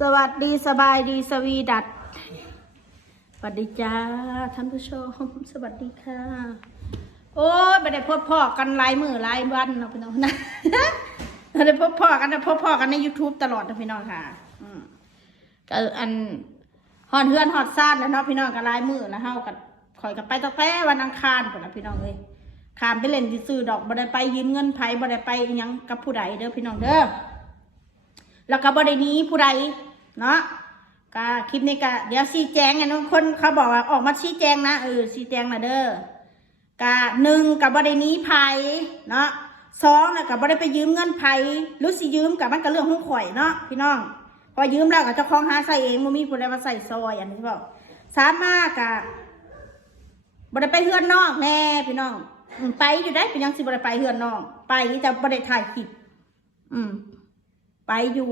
สวัสดีสบายดีสวีดัดสวัสดีจ้าท่านผู้ชมสวัสดีค่ะ โอ้ยไม่ได้พบพ่อกันหลายมือหลายวันเนาะพี่น้องนะไม่ได้พบพ่อกันนะพบพ่อกันใน YouTube ตลอดนะพี่น้องค่ะอืมก็อันฮอดเฮือนฮอดซ่านแล้วเนาะพี่น้องก็หลายมือแล้วเฮากับคอยกับไปตั้งแต่วันอังคารพุ่นนะพี่น้องเลยขามไปเล่นซื้อดอกบ่ได้ไปยืมเงินไผบ่ได้ไปยังกับผู้ใดเด้อพี่น้องเด้อ แล้วก็บรินี้ผู้ใดเนาะก็คลิปนี้ก็เดี๋ยวชี้แจงไงน้องคนเขาบอกว่าออกมาชี้แจงนะเออชี้แจงนะเด้อกะหนึ่งกับบรินี้ไผเนาะสองนะกับบริไปยืมเงินไผหรือสิยืมกับมันก็เรื่องของข่อยเนาะพี่น้อง พอยืมแล้วก็เจ้าของหาใส่เองมันมีผู้ใดมาใส่ซอยอันนี้บอกสามมากกะบริไปเฮือนนอกแน่พี่น้องไปอยู่ได้เป็นยังสิบริไปเฮือนนอก ไปแต่บริถ่ายคลิปอืม ไปอยู่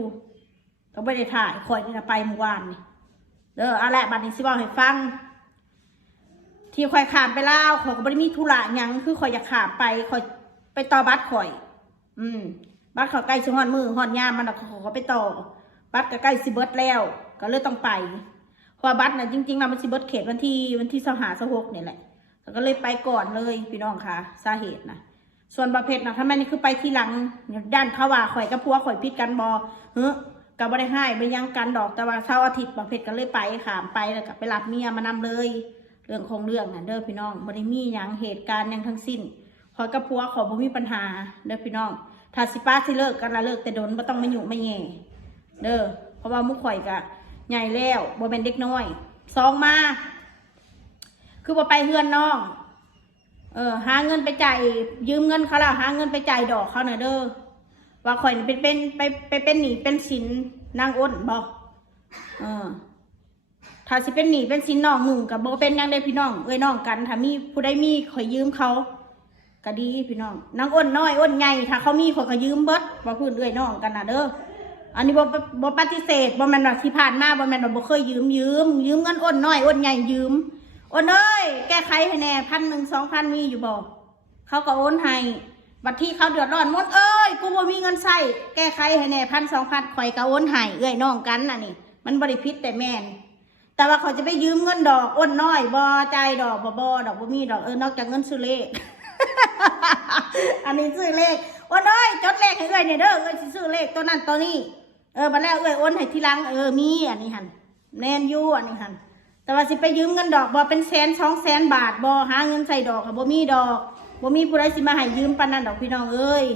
ก็ไม่ได้ถ่ายคอยนี่นะไปเมื่อวานนี่เด้ออะไรบัดนี้สิบอกให้ฟัง ที่คอยขามไปล่าวขอยก็ไม่ได้มีธุระยังคือคอยอยากขามไปคอยไปต่อบัตรคอย อืม บัตรเขาใกล้ชิฮอนมือฮอนยามมันน่ะเขาไปต่อ บัตรก็ใกล้สิเบิร์ดแล้ว ก็เลยต้องไปเพราะว่าบัตรน่ะจริงๆเรามันสิเบิร์ดเขตวันที่วันที่สหาสหกเนี่ยแหละก็เลยไปก่อนเลยพี่น้องค่ะสาเหตุนะ ส่วนประเภทนะถ้าแม่นี่คือไปที่หลังด้านเขาว่าข่อยกับพัวข่อยพิดกันบอเฮ้กับบ่ได้ให้ไปยังกันดอกแต่ว่าเช้าอาทิตย์ประเภทก็เลยไปขามไปแล้วก็ไปรับเมียมานำเลย เรื่องของเรื่องน่ะเด้อพี่น้องบ่ได้มีหยังเหตุการณ์ยังทั้งสิ้นข่อยกับพัวขอบ่มีปัญหาเด้อพี่น้องถ้าสิป้าสิเลิกกันละเลิกแต่โดนบ่ต้องมายุ่งมาแย่เด้อเพราะว่ามุข่อยก็ใหญ่แล้วบ่เป็นเด็กน้อยสองมาคือบ่ไปเฮือนน้อง เออ หาเงินไปจ่ายยืมเงินเขาแล้วหาเงินไปจ่ายดอกเขาหน่อยเด้อว่าข่อยเป็นเป็นไปไปเป็นหนี้เป็นสินนางอ้นบอกเออ ถ้าสิเป็นหนี้เป็นสินน้องมึงกับโบเป็นยังได้พี่น้องเอ้ยน้องกัน ถ้ามีผู้ใดมีข่อยยืมเขาก็ดีพี่น้องนางอ้นน้อยอ้นใหญ่ถ้าเขามีข่อยก็ยืมเบิดว่าพื้นเอ้ยน้องกันนะเด้ออันนี้บ่บ่ปฏิเสธบ่แม่นว่าที่ผ่านมาบ่แม่นว่าบ่เคยยืมยืมยืมเงินอ้นน้อยอ้นใหญ่ยืม โอนเอ้ยแก้ไขให้แน่พันหนึ่งสองพันมีอยู่บ่เขาก็โอนให้บัดที่เขาเดือดร้อนมดเอ้ยกูบ่มีเงินใส่แก้ไขให้แน่พันสองพันข่อยก็โอนให้เอ้ยน้องกันน่ะนี่มันบริพิษแต่แม่นแต่ว่าเขาจะไปยืมเงินดอกอ้นน้อยบ่ใจดอกบ่บ่ดอกบ่มีดอกเออนอกจากเงินซื้อเลข อันนี้ซื้อเลขอ้นเอ้ยจดเลขให้เอ้ยเนี่ยเด้อเอ้ยสิซื้อเลขตัวนั้นตัวนี้ เออบัดแล้วเอ้ยโอนให้ทีหลังเออมีอันนี้หันแนนยูอันนี้หัน แต่ว่าสิไปยืมเงินดอกบ่เป็นแสนสองแสนบาทบ่หาเงินใส่ดอกค่ะบ่มีดอกบ่มีผู้ใดสิมาให้ยืมปานนั้นดอกพี่น้องเอ้ย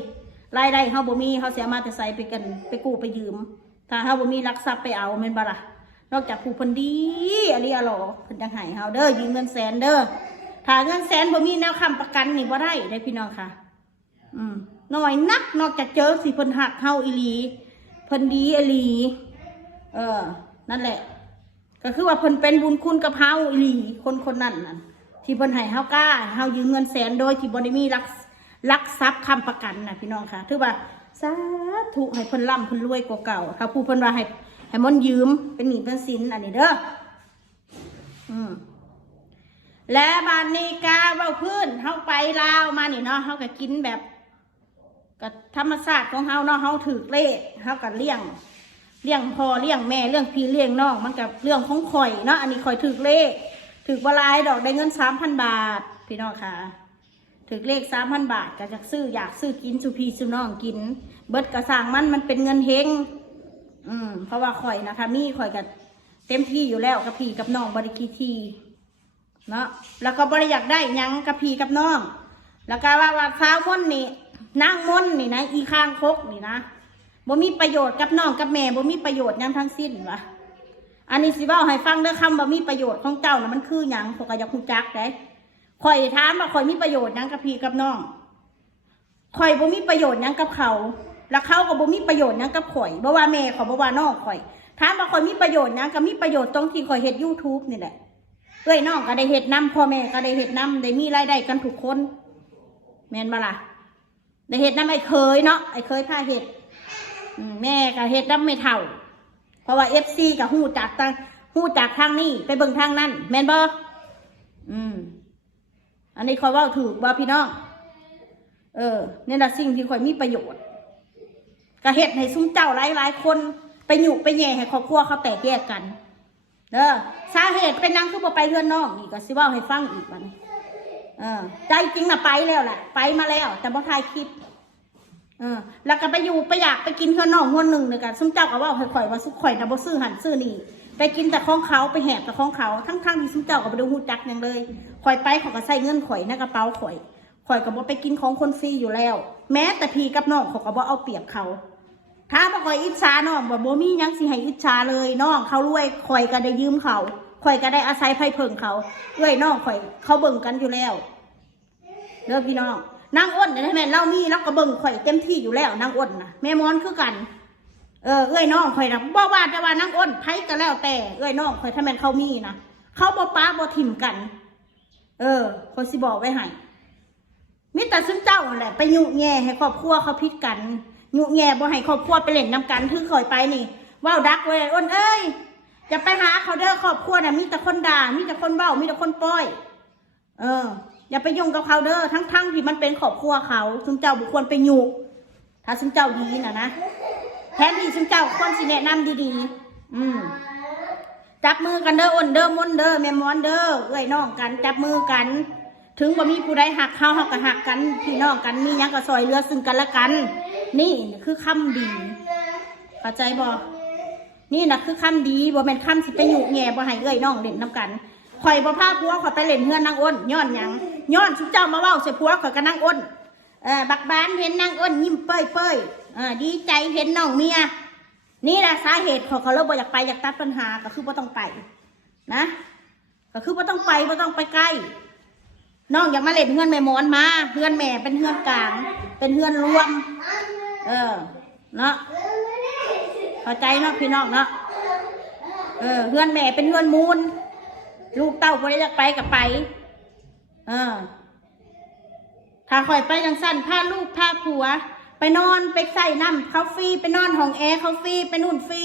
รายได้เฮาบ่มีเฮาสิเอามาแต่ใส่ไปกันไปกู้ไปยืม ถ้าเฮาบ่มีรักทรัพย์ไปเอาแม่นบ่ล่ะนอกจากผู้เพิ่นดีอันนี้อะหรอเพิ่นจังให้เฮาเด้อยืมเงินแสนเด้อถ้าเงินแสนบ่มีแนวค้ำประกันนี่บ่ได้ได้พี่น้องค่ะ อืมน้อยนักนอกจากเจอสิเพิ่นหักเฮาอีหลีเพิ่นดีอีหลี เออ นั่นแหละ ก็คือว่าเพิ่นเป็นบุญคุณกับเฮาอีหลีคนคนนั้นน่ะที่เพิ่นให้เฮากล้าเฮายืมเงินแสนโดยที่บ่ได้มีรักรักทรัพย์ค้ำประกันน่ะพี่น้องค่ะถือว่าสาธุให้เพิ่นร่ำเพิ่นรวยกว่าเก่าถ้าผู้เพิ่นว่าให้ให้มันยืมเป็นหนี้เป็นสินอันนี้เด้ออืมและบานนี้กาเว้าพื้นเฮาไปลาวมานี่เนาะเฮาก็กินแบบกับธรรมชาติของเฮาเนาะเฮาถือเลขเฮาก็เลี้ยง เลี้ยงพ่อเลี้ยงแม่เลี้ยงพี่เลี้ยงน้องมันกับเรื่องของข่อยเนาะอันนี้ข่อยถือเลขถือบหลายดอกได้เงินสามพันบาท พี่น้องค่ะถือเลขสามพันบาทก็จะซื้ออยากซื้อกินสุพีสุน้องกิน เบิดกระสางมันมันเป็นเงินเฮงอืมเพราะว่าข่อยนะคะมีข่อยกับเต็มที่อยู่แล้วกับพี่กับน้องบริกีทีเนาะแล้วก็บริอยากได้ยังกับพี่กับน้อง แล้วก็ว่าว่าฟ้าวมนนี่นางมนนี่นะอีข้างคกนี่นะ บ่มีประโยชน์กับน้องกับแม่บ่มีประโยชน์ยังทั้งสิ้นวะอันนี้สิเว้าให้ฟังเด้อคำว่มีประโยชน์ของเจ้าน่ะมันคือหยังพวกอยากฮู้จักได้ข่อยถามว่าข่อยมีประโยชน์ยังกับพี่กับน้องข่อยบ่มีประโยชน์ยังกับเขา แล้วเขาก็บ่มีประโยชน์ยังกับข่อยบ่ว่าแม่ข่อยบ่ว่าน้องข่อยถามว่าข่อยมีประโยชน์ยังก็มีประโยชน์ตรงที่ข่อยเฮ็ด YouTube นี่แหละเอ้ยน้องก็ได้เฮ็ดนํพ่อแม่ก็ได้เฮ็ดนํได้มีรายได้กันทุกคนแม่นบ่ล่ะได้เฮ็ดนํไอ้เคยเนาะไอ้เคยพาเฮ็ด แม่ก็เฮ็ดน้ำไม่เท่า เพราะว่าเอฟซีกับหูจากทางหูจากทางนี้ไปเบิ่งทางนั้น แม่นบ่อืม อันนี้คอยว่าถูกบ่พี่น้อง เออนี่แหละสิ่งที่คอยมีประโยชน์ก็เฮ็ดให้ซุ้มเจ้าหลายหลายคนไปหยุไปแย่ให้ครอบครัวเขาแตกแยกกันเด้อสาเหตุเป็นนังคือบ่ไปเพื่อนน้องนี่ก็สิว่าให้ฟังอีกวันเออใจจริงน่ะไปแล้วแหละไปมาแล้ว แต่บ่ถ่ายคลิป เออแล้วก็ไปอยู่ไปอยากไปกินเพื่อนน้องคนหนึ่งเนี่ยกันซึ่งเจ้าก็ว่าข่อยว่าสุข่อยนะบ่ซื้อหันซื้อนี่ไปกินแต่ของเขาไปแหกแต่ของเขาทั้งๆที่ซึ่งเจ้าก็บ่ได้ฮู้จักหยังเลยข่อยไปเขาก็ใส่เงินข่อยในกระเป๋าข่อยข่อยก็บ่ไปกินของคนฟรีอยู่แล้ว แม้แต่พี่กับน้องเขาก็บ่เอาเปรียบเขา ถ้าบ่ข่อยอิจฉาน้องบ่บ่มีหยังสิให้อิจฉาเลยน้องเขารวยข่อยก็ได้ยืมเขาข่อยก็ได้อาศัยไผเพิ่งเขาเอ้ยน้องข่อยเขาเบิ่งกันอยู่แล้วเด้อพี่น้อง นางอ้นเนี่ยแม่นเรามีแล้วก็เบิ่งข่อยเต็มที่อยู่แล้วนางอ้นนะแม่มอนคือกัน เออเอ้ยน้องข่อยนะบ่ว่าแต่ว่านางอ้นไผก็แล้วแต่เอ้ยน้องข่อยถ้าแม่นเขามีนะเขาบ่ป้าบ่ถิ่มกัน เออข่อยสิบอกไว้ให้มิแต่ซึ่งเจ้าแหละไปยุแง่ให้ครอบครัวเขาพิดกันยุแง่บ่ให้ครอบครัวไปเล่นน้ำกันคือคอยไปนี่ว่าวดักไว้อ้นเอ้ยจะไปหาเขาเด้อครอบครัวน่ะมีแต่คนด่ามีแต่คนเบ้ามีแต่คนป้อย เออ อย่าไปยุ่งกับเขาเด้อทั้งๆที่มันเป็นครอบครัวเขาซึ่งเจ้าบุควรไปยุถ้าซึ่งเจ้าดีนะนะแทนที่ซึ่งเจ้าควรสิแนะนำดีๆ อืมจับมือกันเด้ออ้นเด้อมนเด้อแม่มอนเด้อเอ้ยน้องกัน จับมือกัน ถึงบ่มีผู้ใดหักเขาเฮาก็หักกันพี่น้องกันมีหยังก็ซอยเหลือซึ่งกันและกัน นี่คือคำดีเข้าใจบ่นี่นะคือคำดีบ่แม่นคำสิไปยุแง่บ่ให้เอ้ยน้องเล่นน้ำกัน ข่อยบ่พาผัวข่อยไปเล่นเฮือนนางอ้นย้อนหยังย้อนชุบเจ้ามาเว้าใส่ผัวข่อยกับนางอ้นเออบักบานเห็นนางอ้นยิ้มเป้ยเป้ยๆเออดีใจเห็นน้องเมียนี่แหละสาเหตุของเขาเลิกบ่อยากไปอยากตัดปัญหาก็คือบ่ต้องไป นะ ก็คือบ่ต้องไปบ่ต้องไปใกล้น้องอยากมาเล่นเฮือนแม่หมอนมาเฮือนแม่เป็นเฮือนกลาง เป็นเฮือนรวม เออ เนาะเข้าใจเนาะพี่น้องเนาะเออเฮือนแม่เป็นเฮือนมูล ลูกเต้าบ่ได้อยากไปกับไป เออ ถ้าข่อยไปจังสั้นพาลูกพาผัว ไปนอนไปใส่น้ำเขาฟรีไปนอนห้องแอร์เขาฟรีไปนู่นฟรี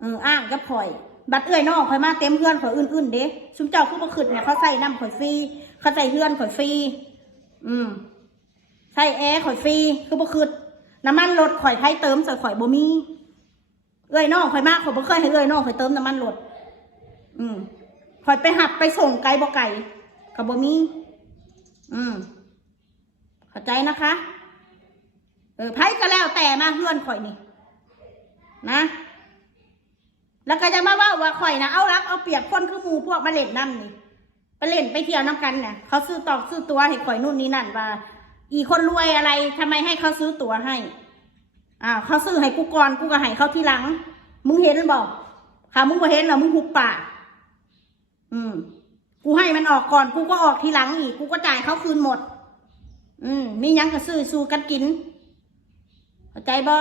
เอออ้างกับข่อย บัดเอื้อยน้องข่อยมาเต็มเพื่อนข่อยอื่นๆเด้ชุมเจ้าคู่ประขึ้นเนี่ยเขาใส่น้ำข่อยฟรีเขาใส่เพื่อนข่อยฟรีอืมใส่แอร์ข่อยฟรีคือประขึ้นน้ำมันรถข่อยไทยเติมใส่ข่อยบ่มีเอื้อยน้องข่อยมากข่อยบ่เคยให้เอื้อยน้องข่อยเติมน้ำมันรถอืม ข่อยไปหับไปส่งไกลบ่ไกลกับบ่มี อืมเข้าใจนะคะ เออไผก็แล้วแต่มาเพื่อนข่อยนี่ นะ แล้วก็จะมาว่าว่าข่อยนะเอารักเอาเปรียบคนคือหมูพวกมาเล่นน้ำนี่ไปเล่นไปเที่ยวน้ำกันเนี่ยเขาซื้อตอกซื้อตัวให้ข่อยนู่นนี่นั่นว่า อีคนรวยอะไรทำไมให้เขาซื้อตัวให้อ้าวเขาซื้อให้กูก่อนกูก็ให้เขาทีหลัง มึงเห็นบอกค่ะมึงบ่เห็นเหรอมึงหุบปาก อืม กูให้มันออกก่อน กูก็ออกทีหลังอีก กูก็จ่ายเขาคืนหมด อืมมียังก็ซื้อสู้กันกินเข้าใจบ่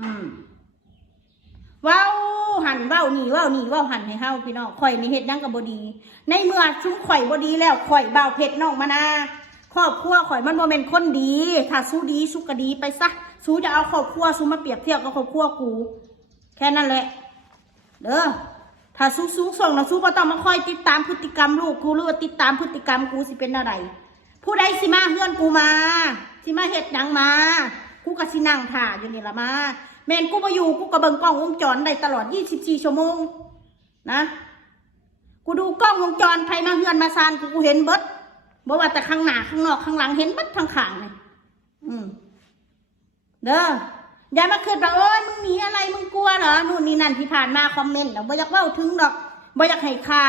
อืมเว้าหันเว้านี่เว้านี่เว้าหันให้เฮาพี่น้องข่อยนี่เฮ็ดหยังกับบดี ในเมื่อชุมข่อยบดีแล้วข่อยเบาเผ็ดน้องมานาครอบครัวข่อยมันบ่แม่นคนดี ถ้าสู้ดีสู้ก็ดีไปซะสู้จะเอาครอบครัวสู้มาเปรียบเทียบกับครอบครัวกู แค่นั้นแหละ เด้อ ถ้าสู้สู้ส่งนะสู้บ่ต้องมาคอยติดตามพฤติกรรมลูกกูหรือว่าติดตามพฤติกรรมกูสิเป็นอะไรผู้ใดสิมาเฮือนกูมา สิมาเฮ็ดหยังมา กูก็สินั่งถ่าอยู่นี่ละมาแมนกูมาอยู่กูก็เบิ่งกล้องวงจรได้ตลอด 24 ชั่วโมง นะ กูดูกล้องวงจรใครมาเฮือนมาซานกูกูเห็นเบิดบ่ว่าแต่ข้างหน้าข้างนอกข้างหลังเห็นเบิดทั้งข้างเลยอืมเด้อ อย่ามาคิดว่าโอ้ยมึงหนีอะไรมึงกลัวเหรอนู่นนี่นั่นที่ผ่านมาคอมเมนต์เราบ่อยากเว้าถึงดอกบ่อยากให้ค่า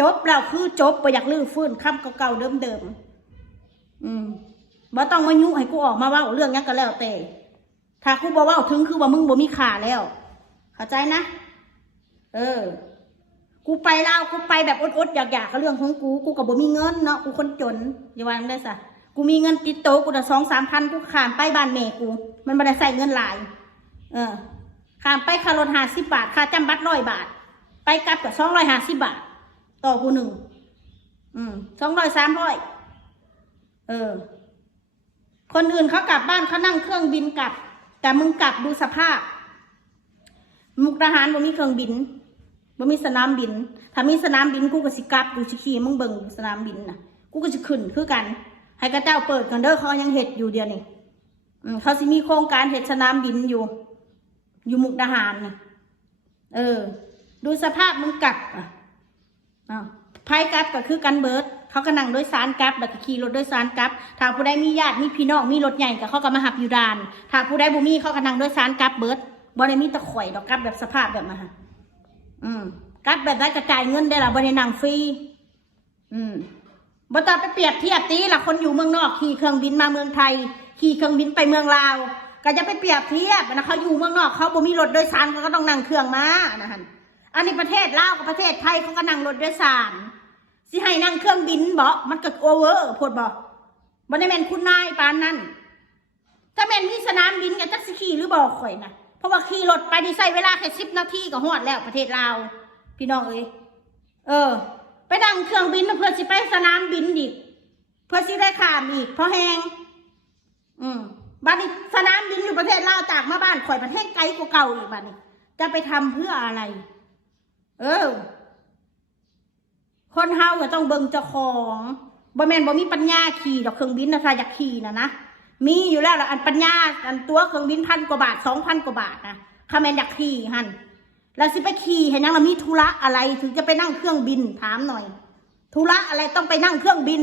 จบแล้วคือจบบ่อยากลื้อฟื้นคำเก่าๆเดิมๆอืมบ่ต้องมายุให้กูออกมาว่าเรื่องหยังก็แล้วแต่ถ้ากูบ่เว่าถึงคือว่ามึงบ่มีค่าแล้ว เข้าใจนะ เออ กูไปลาวกูไปแบบอดๆอยากๆก็เรื่องของกู กูก็บ่มีเงินเนาะกูคนจนอย่าวางได้ซะ กูมีเงินติดโตวกูละสองสามพันกูขามไปบ้านแม่กู มันม่ได้ใส่เงินหลาย เออขามไปค่ารถห้าสิบบาทค่าจำบัตรร้อยบาท ไปกลับกับสองร้อยห้าสิบบาท ต่อผู้หนึ่งอืมสองร้อยสามร้อยเออ คนอื่นเขากลับบ้านเขานั่งเครื่องบินกลับ แต่มึงกลับดูสภาพ มุกดาหารบ่มีเครื่องบินบ่มีสนามบิน ถ้ามีสนามบินกูก็สิกลับกูสิขี่มึงเบิ่งสนามบินน่ะ กูก็สิขึ้นคือกัน ให้กระเจ้าเปิดกันเด้อเขายังเห็ดอยู่เดียวนี่เขาสิมีโครงการเห็ดสนามบินอยู่ อยู่มุกดาหารนะเออ ดูสภาพมึงกัดอะอ้าวไพ่กัดก็คือกันเบิร์ดเขาก็นั่งโดยสารกับแล้วก็ขี่รถโดยสารกับถ้าผู้ใดมีญาติมีพี่น้องมีรถใหญ่ก็เขาก็มาหับอยู่ดานถ้าผู้ใดบ่มีเขาก็นั่งโดยสารกับเบิร์ดบ่ได้มีตะข่อยดอกกับแบบสภาพแบบมาฮะอืมกับแบบได้กระจายเงินได้ละบ่ได้นั่งฟรีอืม บ่ต้องไปเปรียบเทียบตีละคนอยู่เมืองนอกขี่เครื่องบินมาเมืองไทย ขี่เครื่องบินไปเมืองลาว ก็จะไปเปรียบเทียบนะเขาอยู่เมืองนอกเขาบ่มีรถโดยสารเขาก็ต้องนั่งเครื่องมานะฮะอันนี้ประเทศลาวกับประเทศไทยเขาก็นั่งรถโดยสารสิให้นั่งเครื่องบินบ่มันก็โอเวอร์โพดบ่บ่ได้แม่นคุณนายปานนั้นถ้าแม่นมีสนามบินก็จักสิขี่หรือบ่ข่อยนะเพราะว่าขี่รถไปนี่ใช้เวลาแค่10นาทีก็ฮอดแล้วประเทศลาวพี่น้องเอ้ยเออ ไปนั่งเครื่องบินเพื่อสิไปสนามบินอีกเพื่อสิได้ขามอีกเพราะแหงอืมบ้านนี้สนามบินอยู่ประเทศลาวจากมาบ้านข่อยประเทศไกลกว่าเก่าอีกบ้านนี้ จะไปทำเพื่ออะไร เออ คนเฮาก็ต้องเบิ่งเจ้าของบ่แม่นบ่มีปัญญาขี่ดอกเครื่องบินนะถ้าอยากขี่นะนะมีอยู่แล้วละอันปัญญาอันตัวเครื่องบินพันกว่าบาทสองพันกว่าบาทนะถ้าแมนอยากขี่หัน แล้วสิไปขี่เห็นยังเรามีธุระอะไรถึงจะไปนั่งเครื่องบินถามหน่อยธุระอะไรต้องไปนั่งเครื่องบิน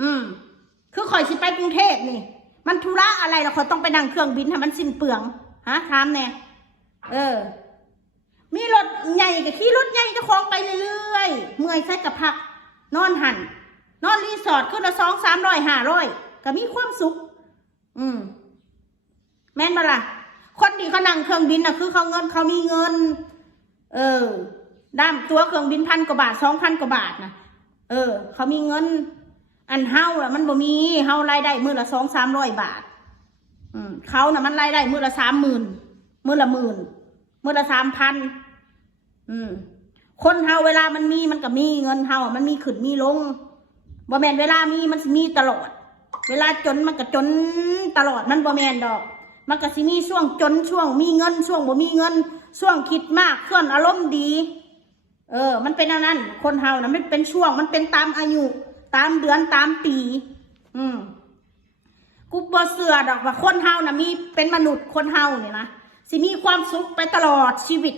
อืม คือข่อยสิไปกรุงเทพนี่ มันธุระอะไรเราข่อยต้องไปนั่งเครื่องบินให้มันสิ้นเปลืองฮะถามแน่เออ มีรถใหญ่กับขี่รถใหญ่จะคลองไปเรื่อยๆเมื่อยใส่กับพัก นอนหันนอนรีสอร์ทขึ้นละสองสามร้อยห้าร้อยก็มีความสุข อืม แม่นบ่ล่ะ คนที่เขานั่งเครื่องบินน่ะคือเขาเงินเขามีเงิน เออด้ามตัวเครื่องบินพันกว่าบาทสองพันกว่าบาทนะเออ เขามีเงิน อันเฮาอะมันบ่มีเฮารายได้มือละสองสามร้อยบาท อืมเขาน่ะมันรายได้มือละสามหมื่นมือละหมื่นมือละสามพันอืมคนเฮาเวลามันมีมันก็มีเงินเฮาอะมันมีขึ้นมีลงบ่แมนเวลามีมันมีตลอด เวลาจนมันก็จนตลอดมันบ่แมนดอก มันก็สิมีช่วงจนช่วงมีเงินช่วงบ่มีเงิน ช่วงคิดมากช่วงอารมณ์ดี เออ มันเป็นอันนั้น คนเฮานะมันเป็นช่วงมันเป็นตามอายุตามเดือนตามปี อืมกูบ่เสือดอกว่าคนเฮานะมีเป็นมนุษย์คนเฮาเนี่ยนะสิมีความสุขไปตลอดชีวิต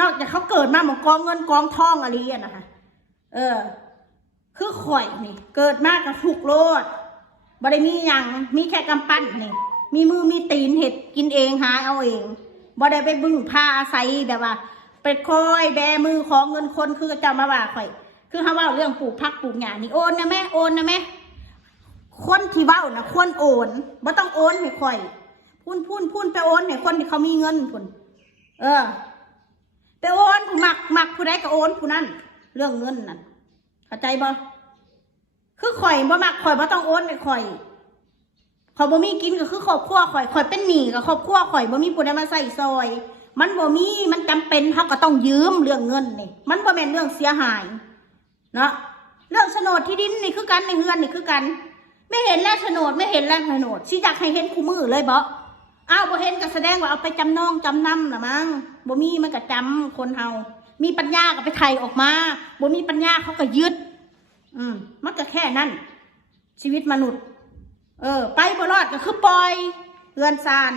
นอกจากเขาเกิดมาเหมือนกองเงินกองทองอะไรอย่างนะคะเออ คือข่อยนี่ เกิดมากับถูกโลดบ่ได้มีหยังมีแค่กำปั้นนี่ มีมือมีตีนเห็ดกินเองหาเอาเองบ่ได้ไปบึ้งพาอาศัยแบบว่าไปคอยแบมือของเงินคนคือจ้ามาว่าข่อย คือเขาว่าเรื่องปลูกพักปลูกหญ้านี่โอนนะแม่โอนนะแม่คนที่เว้านะควรโอนบ่ต้องโอนให้ข่อยพุ่นพุ่นพุ่นไปโอนให้คนที่เขามีเงินพุ่นเออ ไปโอนผู้มักหมักผู้ใดก็โอนผู้นั้นเรื่องเงินนั่นเข้าใจบ่คือข่อยบ่มักข่อยบ่ต้องโอนให้ข่อย ข่อยบ่มีกินก็คือครอบครัวข่อยข่อยเป็นหนี้กับครอบครัวข่อยบ่มีผู้ใดมาใส่ซอย มันบ่มีมันจำเป็นเฮาก็ต้องยืมเรื่องเงินนี่มันบ่แม่นเรื่องเสียหายเนาะเรื่องโฉนดที่ดินนี่คือกันในเฮือนนี่คือกัน ไม่เห็นแล้วโฉนดไม่เห็นแล้วโฉนดสิอยากให้เห็นคู่มือเลยบ่อ้าวบ่เห็นก็แสดงว่าเอาไปจำนองจำนำละมั้งบ่มีมันก็จำคนเฮามีปัญญาก็ไปไถออกมาบ่มีปัญญาเขาก็ยึด อืมมันก็แค่นั้นชีวิตมนุษย์ เออ ไปบ่รอดก็คือปล่อยเรือนซาน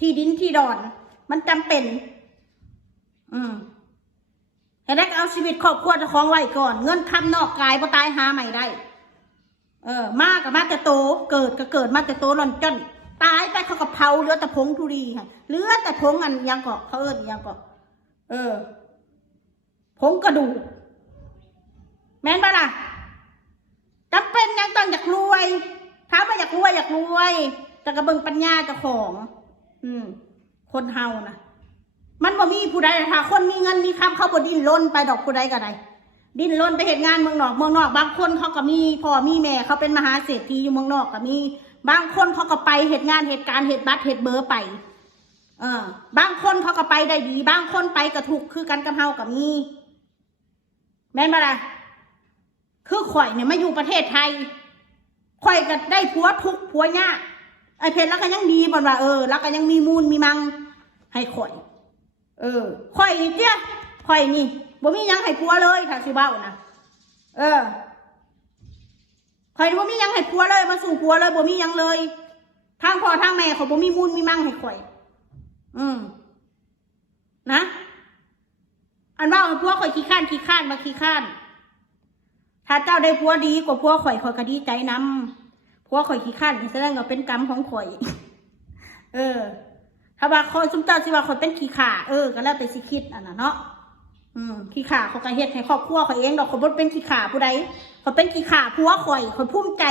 ที่ดินที่ดอน มันจำเป็น อืมแต่ได้ก็เอาชีวิตครอบครัวเจ้าของไว้ก่อน เงินคำนอกกายบ่ตายหาใหม่ได้ เออ มากับมาแต่โต เกิดก็เกิดมาแต่โตหล่อนจนตายไปเขาก็เผาเหลือแต่ผงทุรีค่ะเหลือแต่ผงอันยังก็เขาเอิ้นยังก็เออผงกระดูกแม่นปะล่ะจำเป็นยังต้องอยากรวยามว่าอยากรวยอยากรวย แต่กระเบิงปัญญาเจ้าของ อืม คนเฮานะมันบ่มีผู้ใดถ้าคนมีเงินมีคำเขาบ่ดิ้นรนไปดอกผู้ใดก็ได้ดิ้นรนไปเหตุงานเมืองนอกเมืองนอก บางคนเขาก็มีพ่อมีแม่เขาเป็นมหาเศรษฐีอยู่เมืองนอกก็มี บางคนเขาก็ไปเหตุงานเหตุการณ์เหตุบัตรเหตุเบอร์ไป เออ บางคนเขาก็ไปได้ดี บางคนไปก็ถูกคือกันกับเฮาก็มี แม่นบ่ล่ะคือข่อยเนี่ยมาอยู่ประเทศไทย ข่อยก็ได้ผัวทุกผัวยากไอ้เพชรแล้วก็ยังดีบ่นว่าเออแล้วก็ยังมีมูลมีมัง ให้ข่อย เออข่อยนี่เจ้ยข่อยนี่บ่มียังให้ผัวเลยถ้าสิเบ้านะเออข่อยบ่มียังให้ผัวเลยมาสู่ผัวเลยบ่มียังเลยทางพ่อทางแม่เขาบ่มีมูลมีมั่งให้ข่อย อืม นะ อันว่าเอาพวกข่อยขี้ข้านขี้ข้านมาขี้ข้าน ถ้าเจ้าได้ผัวดีกว่าผัวข่อยข่อยก็ดีใจนำผัวข่อยขี้ข้านแสดงว่าเป็นกรรมของข่อย เออ ถ้าว่าคนซุมเจ้าสิว่าข่อยเป็นขี้ข่าเออก็แล้วแต่สิคิดอันน่ะเนาะอืมขี้ข่าเขาก็เฮ็ดให้ครอบครัวข่อยเองดอกข่อยบ่เป็นขี้ข่าผู้ใดข่อยเป็นขี้ข่าผัวข่อยข่อยภูมิใจ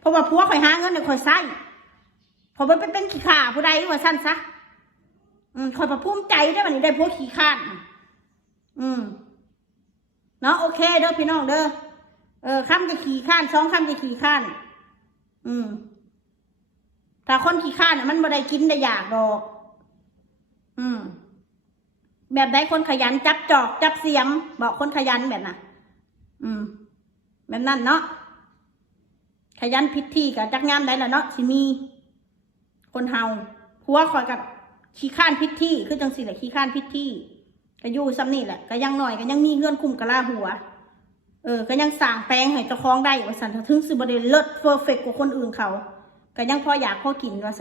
เพราะว่าผัวข่อยหาเงินให้ข่อยใช้ข่อยบ่เป็นเป็นขี้ข่าผู้ใดว่าซั่นซะอืมข่อยก็ภูมิใจได้อบัดนี้ได้ผัวขี้ข้านอืมเนาะโอเคเด้อพี่น้องเด้อ เออคำจะขี่ข้านสองคำจะขี่ข้าน อืมถ้าคนขี่ข้านน่ะมันบ่ได้กินได้อยากดอก อืม แบบใดคนขยันจับจอกจับเสียม บอกคนขยันแบบน่ะ อืม แบบนั้นเนาะขยันพิธีกับจักงามได้ละเนาะสิมี คนเฮาผัวคอยกับขี้ข้านพิธีคือจังสิแหละขี้ข้านพิธีก็อยู่ซ้ำนี่แหละก็ยังหน่อยก็ยังมีเงื่อนคุมกะลาหัว เออ ก็ยังสร้างแปลงให้เจ้าของได้ว่าสันถึงสิบเดเลิศเพอร์เฟกกว่าคนอื่นเขา ก็ยังพออยากพอกินว่าสัน